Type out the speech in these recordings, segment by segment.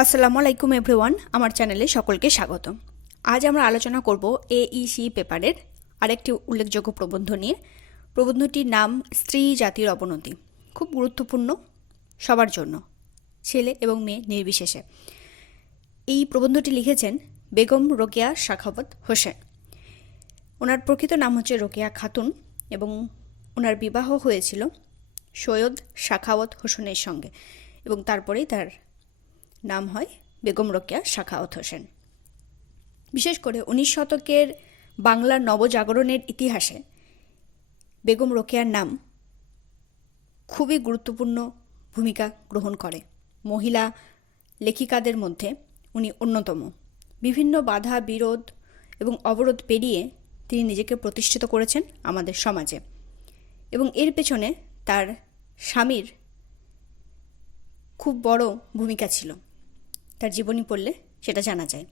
আসসালামু আলাইকুম এভরিওয়ান, আমার চ্যানেলে সকলকে স্বাগত। আজ আমরা আলোচনা করব এইসি পেপারের আরেকটি উল্লেখযোগ্য প্রবন্ধ নিয়ে। প্রবন্ধটির নাম স্ত্রী জাতির অবনতি। খুব গুরুত্বপূর্ণ সবার জন্য, ছেলে এবং মেয়ে নির্বিশেষে। এই প্রবন্ধটি লিখেছেন বেগম রোকেয়া সাখাওয়াত হোসেন। ওনার প্রকৃত নাম হচ্ছে রোকেয়া খাতুন এবং ওনার বিবাহ হয়েছিল সৈয়দ সাখাওয়াত হোসেনের সঙ্গে এবং তারপরেই তার নাম হয় বেগম রোকেয়া সাখাওয়াত হোসেন। বিশেষ করে 19 শতকের বাংলার নবজাগরণের ইতিহাসে বেগম রোকেয়ার নাম খুবই গুরুত্বপূর্ণ ভূমিকা গ্রহণ করে। মহিলা লেখিকাদের মধ্যে উনি অন্যতম। বিভিন্ন বাধা বিরোধ এবং অবরোধ পেরিয়ে তিনি নিজেকে প্রতিষ্ঠিত করেছেন আমাদের সমাজে এবং এর পেছনে তার স্বামীর খুব বড় ভূমিকা ছিল। তার জীবনী পড়লে সেটা জানা যায়।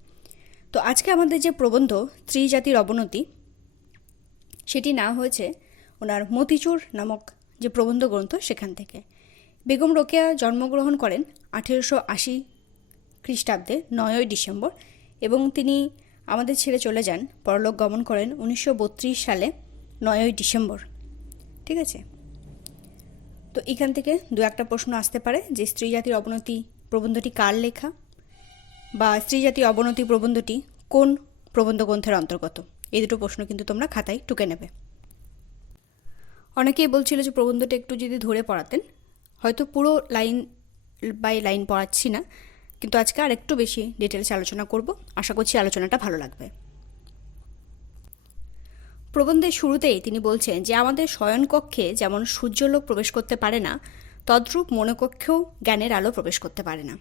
তো আজকে আমাদের যে প্রবন্ধ স্ত্রী জাতির অবনতি, সেটি না হয়েছে ওনার মতিচুর নামক যে প্রবন্ধ গ্রন্থ সেখান থেকে। বেগম রোকেয়া জন্মগ্রহণ করেন 1880 খ্রিস্টাব্দে 9ই ডিসেম্বর এবং তিনি আমাদের ছেড়ে চলে যান, পরলোক গমন করেন 1932 সালে 9ই ডিসেম্বর। ঠিক আছে, তো এখান থেকে দু একটা প্রশ্ন আসতে পারে যে স্ত্রী জাতির অবনতি প্রবন্ধটি কার লেখা, বা স্ত্রী জাতির অবনতি প্রবন্ধটি কোন প্রবন্ধ গ্রন্থের অন্তর্গত। এই দুটো প্রশ্ন কিন্তু তোমরা খাতায় টুকে নেবে। অনেকেই বলছিল যে প্রবন্ধটা একটু যদি ধরে পড়াতেন, হয়তো পুরো লাইন বাই লাইন পড়াচ্ছি না, কিন্তু আজকে আর একটু বেশি ডিটেলসে আলোচনা করব। আশা করছি আলোচনাটা ভালো লাগবে। প্রবন্ধের শুরুতেই তিনি বলছেন যে আমাদের শয়নকক্ষে যেমন সূর্যালোক প্রবেশ করতে পারে না, তদ্রূপ মনোকক্ষেও জ্ঞানের আলো প্রবেশ করতে পারে না।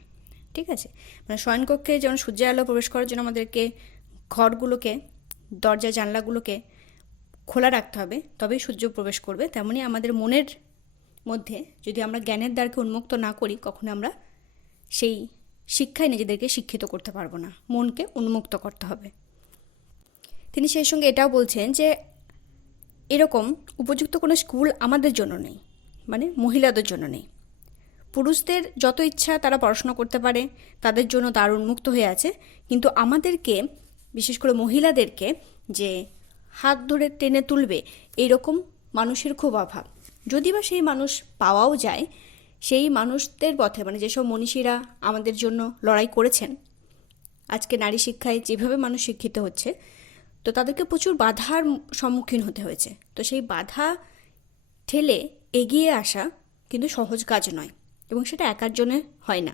ঠিক আছে, মানে শয়নকক্ষে যেমন সূর্যের আলো প্রবেশ করার জন্য আমাদেরকে ঘরগুলোকে, দরজা জানলাগুলোকে খোলা রাখতে হবে, তবেই সূর্য প্রবেশ করবে। তেমনি আমাদের মনের মধ্যে যদি আমরা জ্ঞানের দ্বারকে উন্মুক্ত না করি, কখনো আমরা সেই শিক্ষায় নিজেদেরকে শিক্ষিত করতে পারবো না। মনকে উন্মুক্ত করতে হবে। তিনি সেই সঙ্গে এটাও বলছেন যে এরকম উপযুক্ত কোনো স্কুল আমাদের জন্য নেই, মানে মহিলাদের জন্য নেই। পুরুষদের যত ইচ্ছা তারা পড়াশোনা করতে পারে, তাদের জন্য দ্বার উন্মুক্ত হয়ে আছে, কিন্তু আমাদেরকে, বিশেষ করে মহিলাদেরকে যে হাত ধরে টেনে তুলবে এইরকম মানুষের খুব অভাব। যদি বা সেই মানুষ পাওয়াও যায়, সেই মানুষদের পথে, মানে যেসব মনীষীরা আমাদের জন্য লড়াই করেছেন, আজকে নারী শিক্ষায় যেভাবে মানুষ শিক্ষিত হচ্ছে, তো তাদেরকে প্রচুর বাধার সম্মুখীন হতে হয়েছে। তো সেই বাধা ঠেলে এগিয়ে আসা কিন্তু সহজ কাজ নয় এবং সেটা একার জন্য হয় না।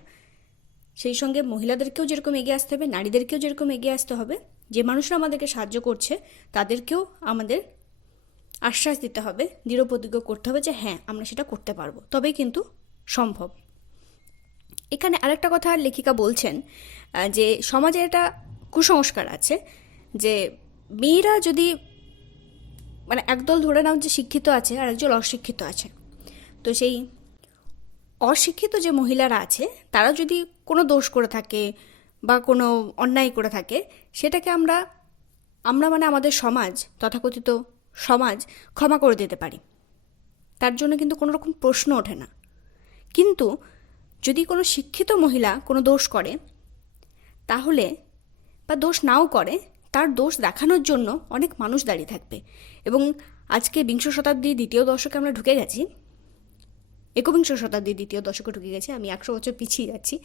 সেই সঙ্গে মহিলাদেরকেও যেরকম এগিয়ে আসতে হবে, নারীদেরকেও যেরকম এগিয়ে আসতে হবে, যে মানুষরা আমাদেরকে সাহায্য করছে তাদেরকেও আমাদের আশ্বাস দিতে হবে, দৃঢ় প্রতিজ্ঞ করতে হবে যে হ্যাঁ, আমরা সেটা করতে পারবো, তবেই কিন্তু সম্ভব। এখানে আরেকটা কথা লেখিকা বলছেন যে সমাজে একটা কুসংস্কার আছে যে মেয়েরা যদি, মানে একদল ধরে নাও যে শিক্ষিত আছে আর একজন অশিক্ষিত আছে, তো সেই অশিক্ষিত যে মহিলারা আছে তারা যদি কোনো দোষ করে থাকে বা কোনো অন্যায় করে থাকে, সেটাকে আমরা মানে আমাদের সমাজ, তথাকথিত সমাজ ক্ষমা করে দিতে পারি। তার জন্য কিন্তু কোনো রকম প্রশ্ন ওঠে না। কিন্তু যদি কোনো শিক্ষিত মহিলা কোনো দোষ করে, তাহলে, বা দোষ নাও করে, তার দোষ দেখানোর জন্য অনেক মানুষ দাঁড়িয়ে থাকবে। এবং আজকে বিংশ শতাব্দীর দ্বিতীয় দশকে আমরা ঢুকে গেছি, একবিংশ শতাব্দীর দ্বিতীয় দশকে ঢুকে গেছি, আমি 100 বছর পিছিয়ে যাচ্ছি,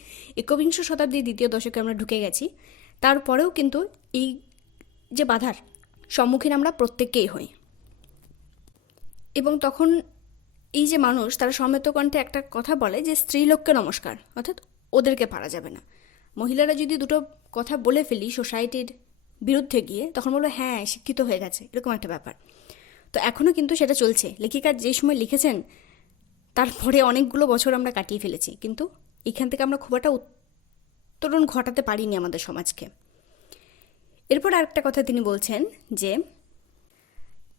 একবিংশ শতাব্দীর দ্বিতীয় দশকে আমরা ঢুকে গেছি। তারপরেও কিন্তু এই যে বাধার সম্মুখীন আমরা প্রত্যেককেই হই। এবং তখন এই যে মানুষ, তারা সমবেত কণ্ঠে একটা কথা বলে যে স্ত্রীলোককে নমস্কার, অর্থাৎ ওদেরকে পারা যাবে না। মহিলারা যদি দুটো কথা বলে ফেলি সোসাইটির বিরুদ্ধে গিয়ে, তখন বলবো হ্যাঁ শিক্ষিত হয়ে গেছে, এরকম একটা ব্যাপার। তো এখনও কিন্তু সেটা চলছে। লেখিকা যে সময় লিখেছেন তারপরে অনেকগুলো বছর আমরা কাটিয়ে ফেলেছি, কিন্তু এখান থেকে আমরা খুব একটা উত্তরণ ঘটাতে পারিনি আমাদের সমাজকে। এরপর আরেকটা কথা তিনি বলছেন যে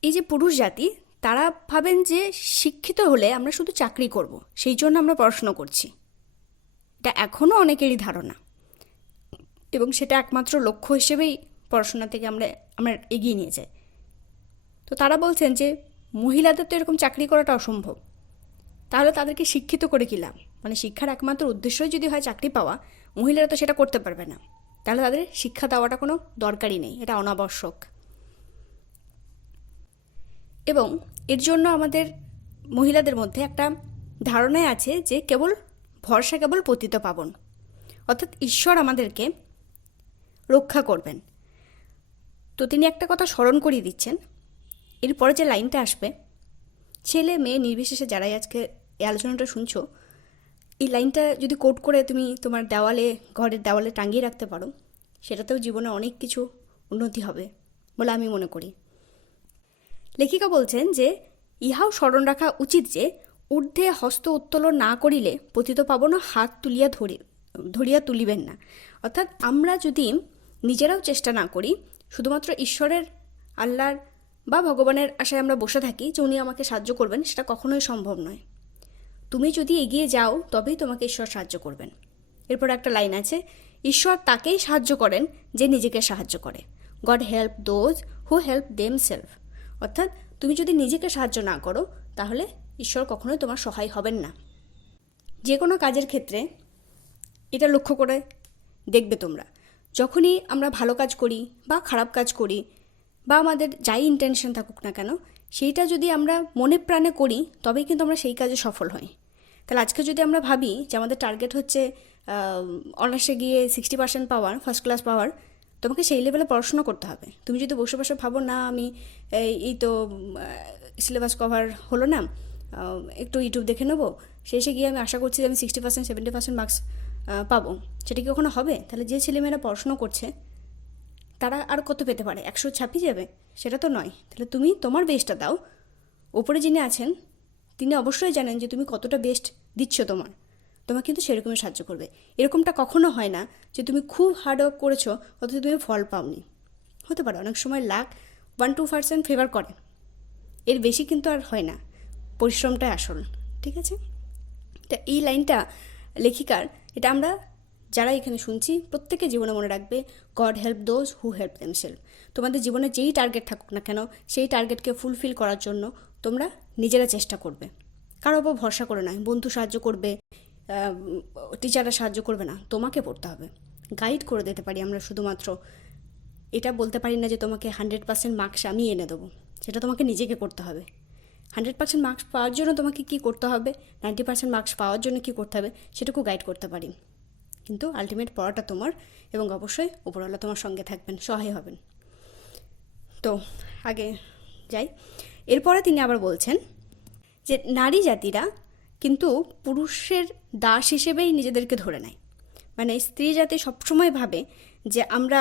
এই যে পুরুষ জাতি, তারা ভাবেন যে শিক্ষিত হলে আমরা শুধু চাকরি করব, সেই জন্য আমরা পড়াশুনো করছি। এটা এখনও অনেকেরই ধারণা এবং সেটা একমাত্র লক্ষ্য হিসেবেই পড়াশোনা থেকে আমরা এগিয়ে নিয়ে যাই। তো তারা বলছেন যে মহিলাদের তো এরকম চাকরি করাটা অসম্ভব, তাহলে তাদেরকে শিক্ষিত করে কী লাভ? মানে শিক্ষার একমাত্র উদ্দেশ্যই যদি হয় চাকরি পাওয়া, মহিলারা তো সেটা করতে পারবে না, তাহলে তাদের শিক্ষা দেওয়াটা কোনো দরকারই নেই, এটা অনাবশ্যক। এবং এর জন্য আমাদের মহিলাদের মধ্যে একটা ধারণাই আছে যে ভরসা কেবল পতিত পাবন, অর্থাৎ ঈশ্বর আমাদেরকে রক্ষা করবেন। তো তিনি একটা কথা স্মরণ করিয়ে দিচ্ছেন, এরপরে যে লাইনটা আসবে, ছেলে মেয়ে নির্বিশেষে যারাই আজকে এই আলোচনাটা শুনছো, এই লাইনটা যদি কোট করে তুমি তোমার ঘরের দেওয়ালে টাঙিয়ে রাখতে পারো, সেটাতেও জীবনে অনেক কিছু উন্নতি হবে বলে আমি মনে করি। লেখিকা বলছেন যে ইহাও স্মরণ রাখা উচিত যে ঊর্ধ্বে হস্ত উত্তোলন না করিলে পতিত পাবন হাত ধরিয়া তুলিবেন না। অর্থাৎ আমরা যদি নিজেরাও চেষ্টা না করি, শুধুমাত্র ঈশ্বরের, আল্লাহর বা ভগবানের আশায় আমরা বসে থাকি যে উনি আমাকে সাহায্য করবেন, সেটা কখনোই সম্ভব নয়। তুমি যদি এগিয়ে যাও তবেই তোমাকে ঈশ্বর সাহায্য করবেন। এরপর একটা লাইন আছে, ঈশ্বর তাকেই সাহায্য করেন যে নিজেকে সাহায্য করে। God help those who help them self. অর্থাৎ তুমি যদি নিজেকে সাহায্য না করো, তাহলে ঈশ্বর কখনোই তোমার সহায় হবেন না। যে কোনো কাজের ক্ষেত্রে এটা লক্ষ্য করে দেখবে তোমরা, যখনই আমরা ভালো কাজ করি বা খারাপ কাজ করি বা আমাদের যাই ইন্টেনশন থাকুক না কেন, সেইটা যদি আমরা মনে প্রাণে করি তবেই কিন্তু আমরা সেই কাজে সফল হই। তাহলে আজকে যদি আমরা ভাবি যে আমাদের টার্গেট হচ্ছে অনার্সে গিয়ে 60% পাওয়ার, ফার্স্ট ক্লাস পাওয়ার, তোমাকে সেই লেভেলে পড়াশোনা করতে হবে। তুমি যদি বসে বসে ভাবো না আমি এই তো সিলেবাস কভার হলো না, একটু ইউটিউব দেখে নেবো, শেষে গিয়ে আমি আশা করছি যে আমি 60% 70% মার্কস পাবো, সেটা কি কখনো হবে? তাহলে যে ছেলেমেয়েরা পড়াশোনা করছে তারা আর কত পেতে পারে? 100 ছাপিয়ে যাবে? সেটা তো নয়। তাহলে তুমি তোমার বেস্টটা দাও, ওপরে যিনি আছেন তিনি অবশ্যই জানেন যে তুমি কতটা বেস্ট দিচ্ছ, তোমার কিন্তু সেরকমই সাহায্য করবে। এরকমটা কখনো হয় না যে তুমি খুব হার্ড ওয়ার্ক করেছো অথচ তুমি ফল পাওনি। হতে পারে অনেক সময় লাক 1-2% ফেভার করে, এর বেশি কিন্তু আর হয় না, পরিশ্রমটাই আসল। ঠিক আছে? তা এই লাইনটা লেখিকার, এটা আমরা যারা এখানে শুনছি প্রত্যেকে জীবনে মনে রাখবে, God help those who help themselves. তোমাদের জীবনে যেই টার্গেট থাকুক না কেন, সেই টার্গেটকে ফুলফিল করার জন্য তোমরা নিজেরা চেষ্টা করবে, কারো ওপর ভরসা করে নয়। বন্ধু সাহায্য করবে, টিচাররা সাহায্য করবে না, তোমাকে পড়তে হবে। গাইড করে দিতে পারি আমরা শুধুমাত্র, এটা বলতে পারি না যে তোমাকে 100% মার্কস আমি এনে দেবো, সেটা তোমাকে নিজেকে করতে হবে। 100% মার্কস পাওয়ার জন্য তোমাকে কী করতে হবে, 90% মার্কস পাওয়ার জন্য কী করতে হবে, সেটুকু গাইড করতে পারি। কিন্তু আলটিমেট পড়াটা তোমার, এবং অবশ্যই উপরওয়ালা তোমার সঙ্গে থাকবেন, সহায় হবেন। তো আগে যাই। এরপরে তিনি আবার বলছেন যে নারী জাতিরা কিন্তু পুরুষের দাস হিসেবেই নিজেদেরকে ধরে নেয়। মানে স্ত্রী জাতি সবসময় ভাবে যে আমরা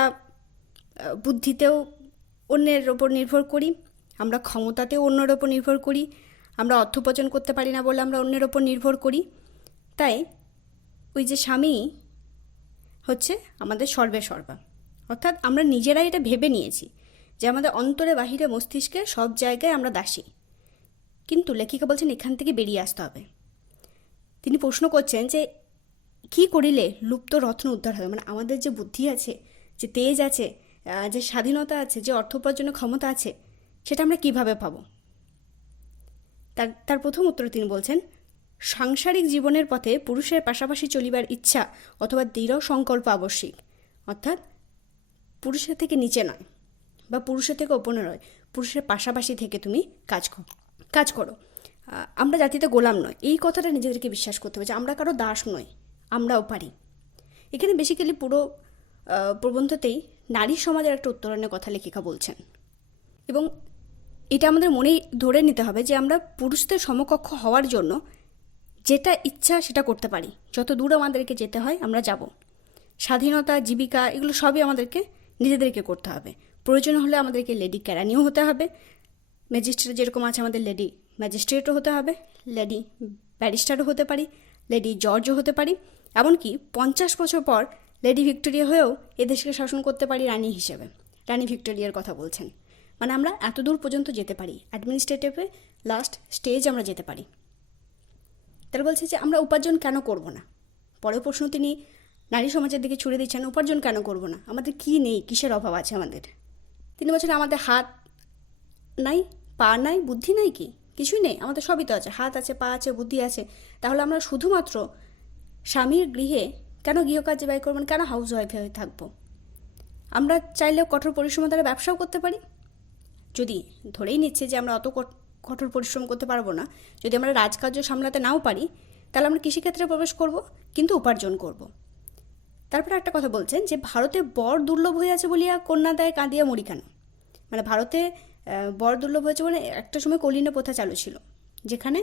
বুদ্ধিতেও অন্যের ওপর নির্ভর করি, আমরা ক্ষমতাতেও অন্যের ওপর নির্ভর করি, আমরা অর্থোপার্জন করতে পারি না বলে আমরা অন্যের ওপর নির্ভর করি। তাই ওই যে স্বামী হচ্ছে আমাদের সর্বে সর্বা, অর্থাৎ আমরা নিজেরাই এটা ভেবে নিয়েছি যে আমাদের অন্তরে বাহিরে মস্তিষ্কে সব জায়গায় আমরা দাসী। কিন্তু লেখিকা বলছেন এখান থেকে বেরিয়ে আসতে হবে। তিনি প্রশ্ন করছেন যে কী করিলে লুপ্ত রত্ন উদ্ধার হবে, মানে আমাদের যে বুদ্ধি আছে, যে তেজ আছে, যে স্বাধীনতা আছে, যে অর্থ উপার্জনের ক্ষমতা আছে, সেটা আমরা কিভাবে পাবো? তার প্রথম উত্তরে তিনি বলছেন, সাংসারিক জীবনের পথে পুরুষের পাশাপাশি চলিবার ইচ্ছা অথবা দৃঢ় সংকল্প আবশ্যিক। অর্থাৎ পুরুষের থেকে নিচে নয় বা পুরুষের থেকে ওপরে নয়, পুরুষের পাশাপাশি থেকে তুমি কাজ করো। আমরা জাতিতে গোলাম নয়, এই কথাটা নিজেদেরকে বিশ্বাস করতে হবে যে আমরা কারো দাস নই, আমরাও পারি। এখানে বেসিক্যালি পুরো প্রবন্ধতেই নারী সমাজের একটা উত্তরণের কথা লেখিকা বলছেন, এবং এটা আমাদের মনেই ধরে নিতে হবে যে আমরা পুরুষদের সমকক্ষ হওয়ার জন্য যেটা ইচ্ছা সেটা করতে পারি, যত দূর আমাদেরকে যেতে হয় আমরা যাব। স্বাধীনতা, জীবিকা, এগুলো সবই আমাদেরকে নিজেদেরকে করতে হবে। প্রয়োজন হলে আমাদেরকে লেডি কেরানিও হতে হবে, ম্যাজিস্ট্রেট যেরকম আছে আমাদের লেডি ম্যাজিস্ট্রেটও হতে হবে, লেডি ব্যারিস্টারও হতে পারি, লেডি জজও হতে পারি, এমনকি 50 বছর পর লেডি ভিক্টোরিয়া হয়েও এদেশকে শাসন করতে পারি রানী হিসেবে। রানী ভিক্টোরিয়ার কথা বলছেন, মানে আমরা এত দূর পর্যন্ত যেতে পারি, অ্যাডমিনিস্ট্রেটিভে লাস্ট স্টেজ আমরা যেতে পারি। তারা বলছে যে আমরা উপার্জন কেন করব না? পরের প্রশ্ন তিনি নারী সমাজের দিকে ছুড়ে দিচ্ছেন, উপার্জন কেন করব না? আমাদের কি নেই, কিসের অভাব আছে আমাদের? তিনি বলছেন আমাদের হাত নাই, পা নাই, বুদ্ধি নাই, কি কিছুই নেই, আমাদের সবই তো আছে, হাত আছে, পা আছে, বুদ্ধি আছে। তাহলে আমরা শুধুমাত্র স্বামীর গৃহে কেন গৃহকার্যে ব্যয় করবেন, কেন হাউস ওয়াইফ হয়ে থাকবো? আমরা চাইলেও কঠোর পরিশ্রমের দ্বারা ব্যবসাও করতে পারি। যদি ধরেই নিচ্ছে যে আমরা অত কঠোর পরিশ্রম করতে পারবো না, যদি আমরা রাজকার্য সামলাতে নাও পারি, তাহলে আমরা কৃষিক্ষেত্রে প্রবেশ করব, কিন্তু উপার্জন করব। তারপরে একটা কথা বলছেন যে ভারতে বর দুর্লভ হয়ে আছে বলিয়া কন্যা দেয় কাঁদিয়া মরি কেন। মানে ভারতে বর দুর্লভ হয়েছে বলে একটা সময় কলিন্য প্রথা চালু ছিল, যেখানে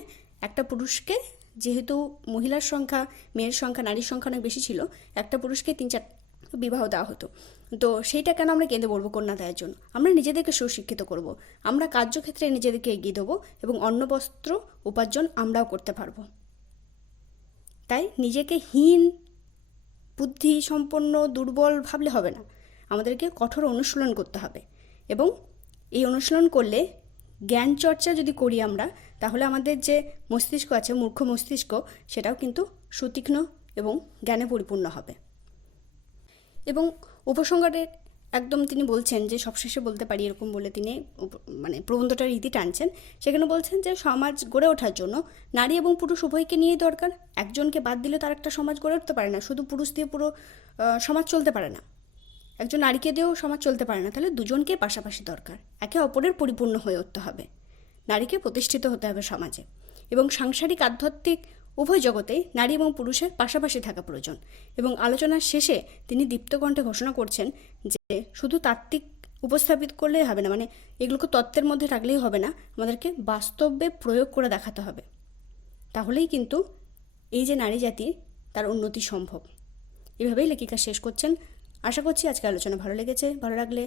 একটা পুরুষকে, যেহেতু মহিলার সংখ্যা, মেয়ের সংখ্যা, নারীর সংখ্যা অনেক বেশি ছিল, একটা পুরুষকে 3-4 বিবাহ দেওয়া হতো। তো সেইটা কেন আমরা কেঁদে পড়বো কন্যা দেওয়ার জন্য? আমরা নিজেদেরকে সুশিক্ষিত করব, আমরা কার্যক্ষেত্রে নিজেদেরকে এগিয়ে দেবো এবং অন্ন বস্ত্র উপার্জন আমরাও করতে পারবো। তাই নিজেকে হীন, বুদ্ধি সম্পন্ন, দুর্বল ভাবলে হবে না। আমাদেরকে কঠোর অনুশীলন করতে হবে, এবং এই অনুশীলন করলে, জ্ঞান চর্চা যদি করি আমরা, তাহলে আমাদের যে মস্তিষ্ক আছে, মূর্খ মস্তিষ্ক, সেটাও কিন্তু সুতীক্ষ্ণ এবং জ্ঞানে পরিপূর্ণ হবে। এবং উপসংহারে একদম তিনি বলছেন যে সবশেষে বলতে পারি এরকম বলে তিনি মানে প্রবন্ধটার রীতি টানছেন। সেখানে বলছেন যে সমাজ গড়ে ওঠার জন্য নারী এবং পুরুষ উভয়কে নিয়েই দরকার। একজনকে বাদ দিলে তার একটা সমাজ গড়ে উঠতে পারে না, শুধু পুরুষ দিয়ে পুরো সমাজ চলতে পারে না, একজন নারীকে দিয়েও সমাজ চলতে পারে না। তাহলে দুজনকে পাশাপাশি দরকার, একে অপরের পরিপূর্ণ হয়ে উঠতে হবে, নারীকে প্রতিষ্ঠিত হতে হবে সমাজে। এবং সাংসারিক আধ্যাত্মিক উভয় জগতেই নারী এবং পুরুষের পাশাপাশি থাকা প্রয়োজন। এবং আলোচনার শেষে তিনি দীপ্তকণ্ঠে ঘোষণা করছেন যে শুধু তাত্ত্বিক উপস্থাপিত করলেই হবে না, মানে এগুলোকে তত্ত্বের মধ্যে রাখলেই হবে না, আমাদেরকে বাস্তবে প্রয়োগ করে দেখাতে হবে। তাহলেই কিন্তু এই যে নারী জাতি, তার উন্নতি সম্ভব। এভাবেই লেখিকা শেষ করছেন। আশা করছি আজকে আলোচনা ভালো লেগেছে। ভালো লাগলে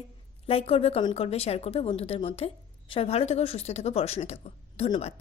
লাইক করবে, কমেন্ট করবে, শেয়ার করবে বন্ধুদের মধ্যে। সবাই ভালো থেকো, সুস্থ থেকো, পড়াশোনা থেকো। ধন্যবাদ।